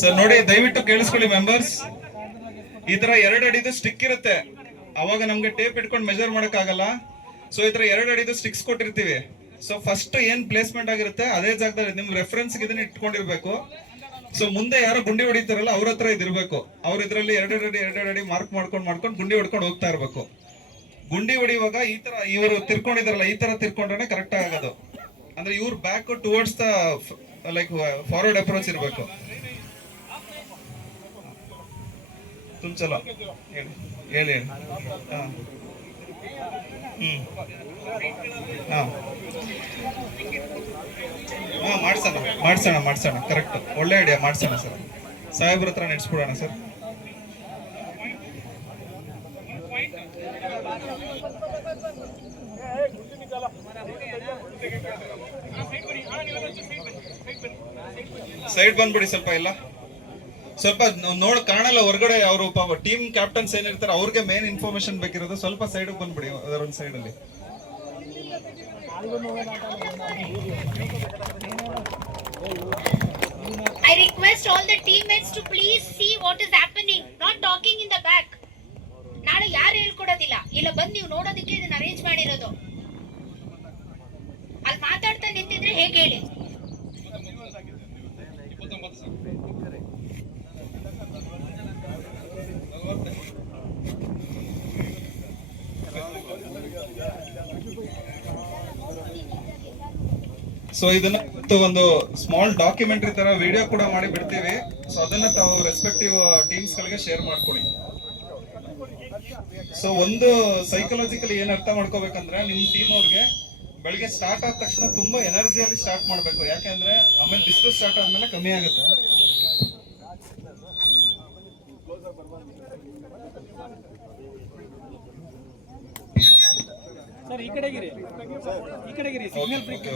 Sir ನೋಡಿ, ದಯವಿಟ್ಟು ಕೇಳಿಸ್ಕೊಳ್ಳಿ ಮೆಂಬರ್ಸ್. ಈ ತರ 2 ಅಡಿದು ಸ್ಟಿಕ್ ಇರುತ್ತೆ, ಅವಾಗ ನಮ್ಗೆ ಟೇಪ್ ಇಟ್ಕೊಂಡು ಮೆಜರ್ ಮಾಡಕ್ ಆಗಲ್ಲ. ಸೊ ಈ ತರ 2 ಅಡಿದು ಸ್ಟಿಕ್ಸ್ ಕೊಟ್ಟಿರ್ತೀವಿ. ಸೊ ಫಸ್ಟ್ ಏನ್ ಪ್ಲೇಸ್ಮೆಂಟ್ ಆಗಿರುತ್ತೆ ಅದೇ ಜಾಗದಲ್ಲಿ ನಿಮ್ ರೆಫರೆನ್ಸ್ ಇದನ್ನ ಇಟ್ಕೊಂಡಿರ್ಬೇಕು. ಸೊ ಮುಂದೆ ಯಾರು ಗುಂಡಿ ಹೊಡಿತಾರಲ್ಲ ಅವ್ರ ಹತ್ರ ಇದಿರ್ಬೇಕು. ಅವ್ರ ಇದ್ರಲ್ಲಿ 2 ಅಡಿ ಮಾರ್ಕ್ ಮಾಡ್ಕೊಂಡು ಗುಂಡಿ ಹೊಡ್ಕೊಂಡು ಹೋಗ್ತಾ ಇರ್ಬೇಕು. ಗುಂಡಿ ಹೊಡಿಯುವಾಗ ಈ ತರ ಇವರು ತಿರ್ಕೊಂಡಿದಾರಲ್ಲ, ಈ ತರ ತಿರ್ಕೊಂಡ್ರೆ ಕರೆಕ್ಟ್ ಆಗೋದು. ಅಂದ್ರೆ ಇವ್ರ back towards the like forward approach ಇರಬೇಕು. ಚಲೋ ಹೇಳಿ ಹೇಳಿ ಹೇಳಿ. ಮಾಡ್ಸೋಣ ಕರೆಕ್ಟ್, ಒಳ್ಳೆ ಐಡಿಯಾ. ಮಾಡ್ಸೋಣ ಸರ್, ಸಾಹೇಬ್ರ ಹತ್ರ ನಡೆಸ್ಬಿಡೋಣ ಸರ್. ಸೈಡ್ ಬಂದ್ಬಿಡಿ ಸ್ವಲ್ಪ. ಇಲ್ಲ ಸ್ವಲ್ಪ ಕಾಣಲ್ಲ ಹೊರಗಡೆ. ಅವರು ಟೀಮ್ ಕ್ಯಾಪ್ಟನ್ಸ್ ಏನಿರ್ತಾರೆ ಅವ್ರಿಗೆ ಮೇನ್ ಇನ್ಫಾರ್ಮೇಶನ್ ಬೇಕಿರೋದು. ಸ್ವಲ್ಪ ಸೈಡ್ ಬಂದ್ಬಿಡಿ, ಅದರೊಂದು ಸೈಡ್ ಅಲ್ಲಿ. I request all the teammates to please see what is happening, not talking in the back. ನಾಳೆ ಯಾರು ಹೇಳ್ಕೊಡೋದಿಲ್ಲ, ಇಲ್ಲ ಬಂದು ನೀವು ನೋಡೋದಕ್ಕೆ ಇದನ್ನ ಅರೇಂಜ್ ಮಾಡಿರೋದು. ಅಲ್ಲಿ ಮಾತಾಡ್ತಾ ನಿಂತಿದ್ರೆ ಹೇಗೆ ಹೇಳಿ? ಸೊ ಇದನ್ನ ಒಂದು ಸ್ಮಾಲ್ ಡಾಕ್ಯುಮೆಂಟರಿ ತರ ವಿಡಿಯೋ ಕೂಡ ಮಾಡಿ ಬಿಡ್ತೀವಿ. ಸೊ ಅದನ್ನ ತಾವು ರೆಸ್ಪೆಕ್ಟಿವ್ ಟೀಮ್ಸ್ ಗಳಿಗೆ ಶೇರ್ ಮಾಡ್ಕೊಳ್ಳಿ. ಸೊ ಒಂದು ಸೈಕಲಾಜಿಕಲಿ ಏನ್ ಅರ್ಥ ಮಾಡ್ಕೋಬೇಕಂದ್ರೆ, ನಿಮ್ ಟೀಮ್ ಅವ್ರಿಗೆ ಬೆಳಿಗ್ಗೆ ಸ್ಟಾರ್ಟ್ ಆದ ತಕ್ಷಣ ತುಂಬಾ ಎನರ್ಜಿಯಲ್ಲಿ ಸ್ಟಾರ್ಟ್ ಮಾಡ್ಬೇಕು. ಯಾಕೆಂದ್ರೆ ಆಮೇಲೆ ಬಿಸಿಲು ಸ್ಟಾರ್ಟ್ ಆದ್ಮೇಲೆ ಕಮ್ಮಿ ಆಗುತ್ತೆ. ಸರ್ ಈ ಕಡೆಗಿರಿ, ಸಿಗ್ನಲ್ ಬ್ರೇಕ್.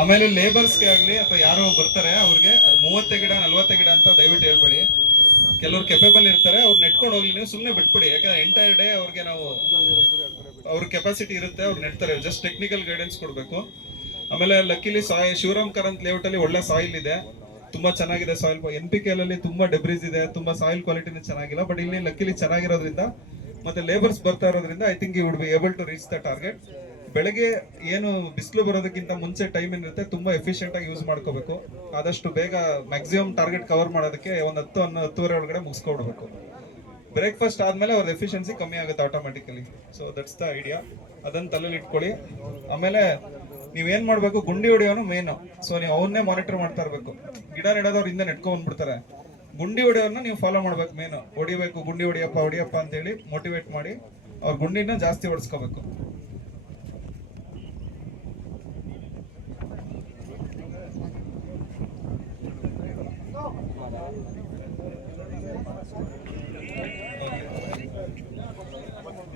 ಆಮೇಲೆ ಲೇಬರ್ಸ್ಗೆ ಆಗ್ಲಿ ಅಥವಾ ಯಾರು ಬರ್ತಾರೆ ಅವ್ರಿಗೆ 30 ಗಿಡ 40 ಗಿಡ ಅಂತ ದಯವಿಟ್ಟು ಹೇಳ್ಬೇಡಿ. ಕೆಲವ್ರು ಕೆಪೇಬಲ್ ಇರ್ತಾರೆ, ಅವ್ರು ನೆಟ್ಕೊಂಡು ಹೋಗ್ಲಿ, ನೀವು ಸುಮ್ಮನೆ ಬಿಟ್ಬಿಡಿ. ಯಾಕಂದ್ರೆ ಎಂಟೈರ್ ಡೇ ಅವ್ರಿಗೆ ನಾವು ಅವ್ರ ಕೆಪಾಸಿಟಿ ಇರುತ್ತೆ, ಅವ್ರು ನೆಡ್ತಾರೆ. ಜಸ್ಟ್ ಟೆಕ್ನಿಕಲ್ ಗೈಡೆನ್ಸ್ ಕೊಡ್ಬೇಕು. ಆಮೇಲೆ ಲಕ್ಕಿಲಿ ಶಿವರಾಮ್ ಕಾರಂತ್ ಲೇಔಟ್ ಅಲ್ಲಿ ಒಳ್ಳೆ ಸಾಯಿಲ್ ಇದೆ, ತುಂಬಾ ಚೆನ್ನಾಗಿದೆ ಸಾಯಿಲ್. NPK ಅಲ್ಲಿ ತುಂಬಾ ಡೆಬ್ರೀಸ್ ಇದೆ, ತುಂಬಾ ಸಾಯಿಲ್ ಕ್ವಾಲಿಟಿನೂ ಚೆನ್ನಾಗಿಲ್ಲ. ಬಟ್ ಇಲ್ಲಿ ಲಕ್ಕಿಲಿ ಚೆನ್ನಾಗಿರೋದ್ರಿಂದ ಮತ್ತೆ ಲೇಬರ್ಸ್ ಬರ್ತಾ ಇರೋದ್ರಿಂದ I think you would be able to reach the target. ಬೆಳಗ್ಗೆ ಏನು ಬಿಸಿಲು ಬರೋದಕ್ಕಿಂತ ಮುಂಚೆ ಟೈಮ್ ಏನಿರುತ್ತೆ ತುಂಬಾ ಎಫಿಷಿಯಂಟ್ ಆಗಿ ಯೂಸ್ ಮಾಡ್ಕೋಬೇಕು. ಆದಷ್ಟು ಬೇಗ ಮ್ಯಾಕ್ಸಿಮಮ್ ಟಾರ್ಗೆಟ್ ಕವರ್ ಮಾಡೋದಕ್ಕೆ ಒಂದು 10-10:30 ಒಳಗಡೆ ಮುಗಿಸ್ಕೊಡ್ಬೇಕು. ಬ್ರೇಕ್ಫಾಸ್ಟ್ ಆದ್ಮೇಲೆ ಅವ್ರ ಎಫಿಷಿಯನ್ಸಿ ಕಮ್ಮಿ ಆಗುತ್ತೆ automatically. So that's the idea, ಅದನ್ನ ತಲೆಯಲ್ಲಿ ಇಟ್ಕೊಳ್ಳಿ. ಆಮೇಲೆ ನೀವೇನ್ ಮಾಡ್ಬೇಕು, ಗುಂಡಿ ಹೊಡೆಯೋನು ಮೇನು. ಸೊ ನೀವು ಅವನ್ನೇ ಮಾನಿಟರ್ ಮಾಡ್ತಾ ಇರ್ಬೇಕು. ಗಿಡ ನೆಡೋದವ್ರು ಹಿಂದೆ ನೆಟ್ಕೊಂಡ್ಬಿಡ್ತಾರೆ, ಗುಂಡಿ ಹೊಡೆಯೋರ್ನ ನೀವು ಫಾಲೋ ಮಾಡ್ಬೇಕು. ಮೇನು ಹೊಡಿಬೇಕು, ಗುಂಡಿ ಹೊಡಿಯಪ್ಪ ಅಂತ ಹೇಳಿ ಮೋಟಿವೇಟ್ ಮಾಡಿ ಅವ್ರ ಗುಂಡಿನ ಜಾಸ್ತಿ ಹೊಡ್ಸ್ಕೋಬೇಕು.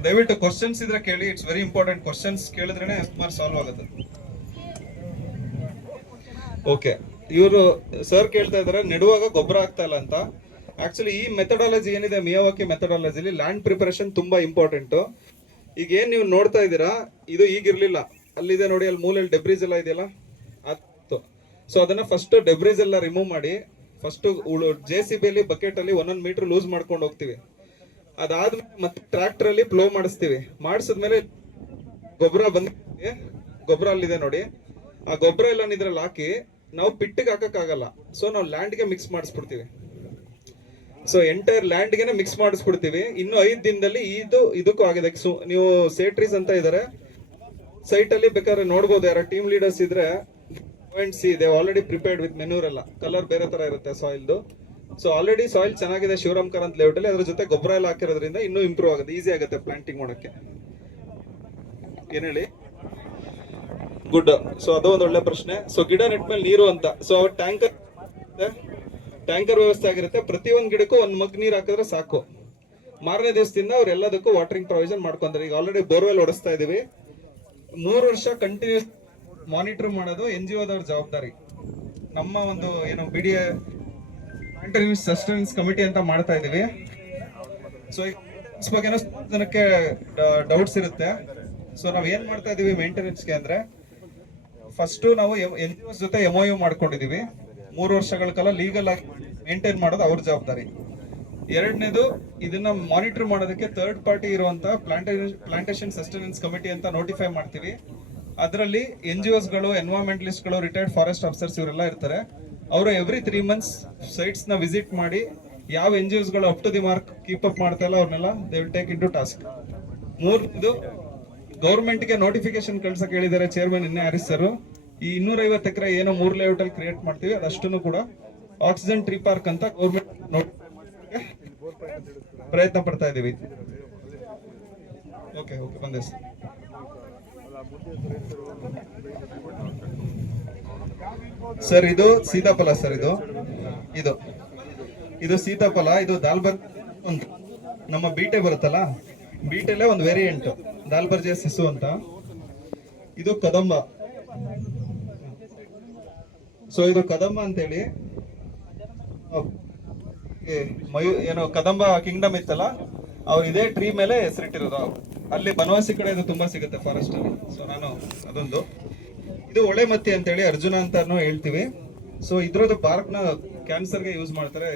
ದಯವಿಟ್ಟು ಕ್ವಶನ್ಸ್ ಇದ್ರೆ ಕೇಳಿ, ಇಟ್ಸ್ ವೆರಿ ಇಂಪಾರ್ಟೆಂಟ್. ಕ್ವಶನ್ಸ್ ಕೇಳಿದ್ರೇನೆ ಸುಮಾರು ಸಾಲ್ವ್ ಆಗುತ್ತೆ. ಓಕೆ, ಇವರು ಸರ್ ಕೇಳ್ತಾ ಇದಾರೆ ನೆಡುವಾಗ ಗೊಬ್ಬರ ಆಗ್ತಾ ಇಲ್ಲ ಅಂತ. ಆಕ್ಚುಲಿ ಈ ಮೆಥಡಾಲಜಿ ಏನಿದೆ, ಮಿಯಾವಾಕಿ ಮೆಥಡಾಲಜಿಲಿ ಲ್ಯಾಂಡ್ ಪ್ರಿಪರೇಷನ್ ತುಂಬಾ ಇಂಪಾರ್ಟೆಂಟ್. ಈಗ ಏನ್ ನೀವು ನೋಡ್ತಾ ಇದ್ದೀರಾ, ಇದು ಈಗಿರ್ಲಿಲ್ಲ. ಅಲ್ಲಿದೆ ನೋಡಿ, ಅಲ್ಲಿ ಮೂಲೆಯಲ್ಲಿ ಡೆಬ್ರೀಸ್ ಎಲ್ಲ ಇದೆಯಲ್ಲ ಅದು. ಸೊ ಅದನ್ನ ಫಸ್ಟ್ ಡೆಬ್ರೀಸ್ ಎಲ್ಲ ರಿಮೂವ್ ಮಾಡಿ, ಫಸ್ಟ್ JCB ಅಲ್ಲಿ ಬಕೆಟ್ ಅಲ್ಲಿ 1 ಮೀಟರ್ ಲೂಸ್ ಮಾಡ್ಕೊಂಡು ಹೋಗ್ತೀವಿ. ಅದಾದ್ಮೇಲೆ ಮತ್ತೆ ಟ್ರಾಕ್ಟರ್ ಅಲ್ಲಿ ಫ್ಲೋ ಮಾಡಿಸ್ತೀವಿ. ಮಾಡಿಸಿದ್ಮೇಲೆ ಗೊಬ್ಬರ ಬಂದಿದೆ, ಗೊಬ್ಬರ ಅಲ್ಲಿದೆ ನೋಡಿ, ಆ ಗೊಬ್ಬರ ಎಲ್ಲ ಇದ್ರಲ್ಲಿ ಹಾಕಿ ನಾವು ಪಿಟ್ಟಿಗೆ ಹಾಕಕ್ಕಾಗಲ್ಲ. ಸೊ ನಾವು ಲ್ಯಾಂಡ್ಗೆ ಮಿಕ್ಸ್ ಮಾಡಿಸ್ಬಿಡ್ತೀವಿ. ಸೊ ಎಂಟೈರ್ ಲ್ಯಾಂಡ್ಗೆನೆ ಮಿಕ್ಸ್ ಮಾಡಿಸ್ಬಿಡ್ತೀವಿ. ಇನ್ನು 5 ದಿನದಲ್ಲಿ ಇದಕ್ಕೂ ಆಗಿದೆ. ನೀವು ಸೇಟ್ರೀಸ್ ಅಂತ ಇದಾರೆ ಸೈಟ್ ಅಲ್ಲಿ, ಬೇಕಾದ್ರೆ ನೋಡ್ಬೋದು. ಯಾರ ಟೀಮ್ ಲೀಡರ್ಸ್ ಇದ್ರೆ they already prepared with manure ಎಲ್ಲ. ಕಲರ್ ಬೇರೆ ತರ ಇರುತ್ತೆ ಸಾಯಿಲ್ದು. ಸೊ ಆಲ್ರೆಡಿ ಸಾಯಿಲ್ ಚೆನ್ನಾಗಿದೆ ಶಿವರಾಮ್ ಕಾರಂತ್ ಲೇಔಟ್ ಅಲ್ಲಿ. ಅದ್ರ ಜೊತೆ ಗೊಬ್ಬರ ಎಲ್ಲ ಹಾಕಿರೋದ್ರಿಂದ ಇನ್ನೂ ಇಂಪ್ರೂವ್ ಆಗುತ್ತೆ, ಈಸಿ ಆಗುತ್ತೆ ಪ್ಲಾಂಟಿಂಗ್ ಮಾಡೋಕ್ಕೆ. ಏನ್ ಹೇಳಿ, ಗುಡ್. ಸೊ ಅದು ಒಂದು ಒಳ್ಳೆ ಪ್ರಶ್ನೆ. ಸೊ ಗಿಡ ನೆಟ್ ಮೇಲೆ ನೀರು ಅಂತ. ಸೊ ಅವ್ರ ಟ್ಯಾಂಕರ್ ವ್ಯವಸ್ಥೆ ಆಗಿರುತ್ತೆ. ಪ್ರತಿ ಒಂದ್ ಗಿಡಕ್ಕೂ 1 ಮಗ್ ನೀರು ಹಾಕಿದ್ರೆ ಸಾಕು. ಮಾರನೇ ದಿವಸದಿಂದ ಅವ್ರು ಎಲ್ಲದಕ್ಕೂ ವಾಟರಿಂಗ್ ಪ್ರೊವಿಷನ್ ಮಾಡ್ಕೊಂತಾರೆ. ಈಗ ಆಲ್ರೆಡಿ ಬೋರ್ವೆಲ್ ಹೊಡಿಸ್ತಾ ಇದೀವಿ. 3 ವರ್ಷ ಕಂಟಿನ್ಯೂಸ್ ಮಾನಿಟರ್ ಮಾಡೋದು NGOದವ್ರ ಜವಾಬ್ದಾರಿ. ನಮ್ಮ ಒಂದು ಏನು BDA ಸಸ್ಟೆನ್ಸ್ ಕಮಿಟಿ ಅಂತ ಮಾಡ್ತಾ ಇದೀವಿ. ಸೊ ಬಗ್ಗೆ ಜನಕ್ಕೆ ಡೌಟ್ಸ್ ಇರುತ್ತೆ. ಸೊ ನಾವ್ ಏನ್ ಮಾಡ್ತಾ ಇದೀವಿ ಮೇಂಟೆನೆನ್ಸ್ಗೆ ಅಂದ್ರೆ, ಫಸ್ಟ್ ನಾವು NGOs ಜೊತೆ MOU ಮಾಡ್ಕೊಂಡಿದೀವಿ. 3 ವರ್ಷಗಳ ಕಾಲ ಲೀಗಲ್ ಆಗಿ ಮೇಂಟೈನ್ ಮಾಡೋದು ಅವ್ರ ಜವಾಬ್ದಾರಿ. ಎರಡನೇದು, ಇದನ್ನ ಮಾನಿಟರ್ ಮಾಡೋದಕ್ಕೆ ಥರ್ಡ್ ಪಾರ್ಟಿ ಇರುವಂತ ಪ್ಲಾಂಟೇಶನ್ ಸಸ್ಟೆನೆನ್ಸ್ ಕಮಿಟಿ ಅಂತ ನೋಟಿಫೈ ಮಾಡ್ತೀವಿ. ಅದರಲ್ಲಿ NGOsಗಳು, ಎನ್ವೈರನ್ಮೆಂಟಲಿಸ್ಟ್ಗಳು, ರಿಟೈರ್ಡ್ ಫಾರೆಸ್ಟ್ ಆಫೀಸರ್ಸ್ ಇವರೆಲ್ಲ ಇರ್ತಾರೆ. ಅವರು ಎವ್ರಿ 3 months ಸೈಟ್ಸ್ ನ ವಿಸಿಟ್ ಮಾಡಿ ಯಾವ NGOsಗಳು up to the mark keep up ಮಾಡ್ತಾ ಇಲ್ಲ ಅವ್ರನ್ನೆಲ್ಲ they will take into task. ಮೂರನೇದು, ಗೌರ್ಮೆಂಟ್ಗೆ ನೋಟಿಫಿಕೇಶನ್ ಕಳ್ಸಕ್ ಹೇಳಿದ್ದಾರೆ ಚೇರ್ಮನ್ ಇನ್ನೇ ಹರೀಶ್ ಸರ್. ಈ 250 ಎಕರೆ ಏನೋ 3 ಲೇಔಟ್ ಅಲ್ಲಿ ಕ್ರಿಯೇಟ್ ಮಾಡ್ತೀವಿ, ಅದಷ್ಟನ್ನು ಕೂಡ ಆಕ್ಸಿಜನ್ ಟ್ರೀ ಪಾರ್ಕ್ ಅಂತ ಗೌರ್ಮೆಂಟ್ ಪ್ರಯತ್ನ ಪಡ್ತಾ ಇದೀವಿ. ಓಕೆ ಓಕೆ ಬಂದೆ ಸರ್. ಸರ್ ಇದು ಸೀತಾಫಲ ಸರ್, ಇದು ಇದು ಸೀತಾಫಲ, ಇದು ದಾಲ್ಬರ್ ಅಂತ ನಮ್ಮ ಬೀಟೆ ಬರುತ್ತಲ್ಲ, ಬೀಟೆಲ್ಲೇ ಒಂದು ವೇರಿಯಂಟ್ ದಾಲ್ಬರ್ಜಿಯ ಸಿಸು ಅಂತ. ಇದು ಕದಂಬ. ಸೊ ಇದು ಕದಂಬ ಅಂತೇಳಿ ಏನೋ ಕದಂಬ ಕಿಂಗ್ಡಮ್ ಇತ್ತಲ್ಲ, ಅವ್ರು ಇದೇ ಟ್ರೀ ಮೇಲೆ ಹೆಸರಿಟ್ಟಿರೋದು. ಅಲ್ಲಿ ಬನವಾಸಿ ಕಡೆ ಇದು ತುಂಬಾ ಸಿಗುತ್ತೆ ಫಾರೆಸ್ಟ್ ಅಲ್ಲಿ. ಸೊ ನಾನು ಅದೊಂದು. ಇದು ಒಳೆ ಮತ್ತಿ ಅಂತೇಳಿ ಅರ್ಜುನ ಅಂತಾನು ಹೇಳ್ತೀವಿ. ಸೊ ಇದ್ರದ್ದು ಪಾರ್ಕ್ ನ ಕ್ಯಾನ್ಸರ್ಗೆ ಯೂಸ್ ಮಾಡ್ತಾರೆ.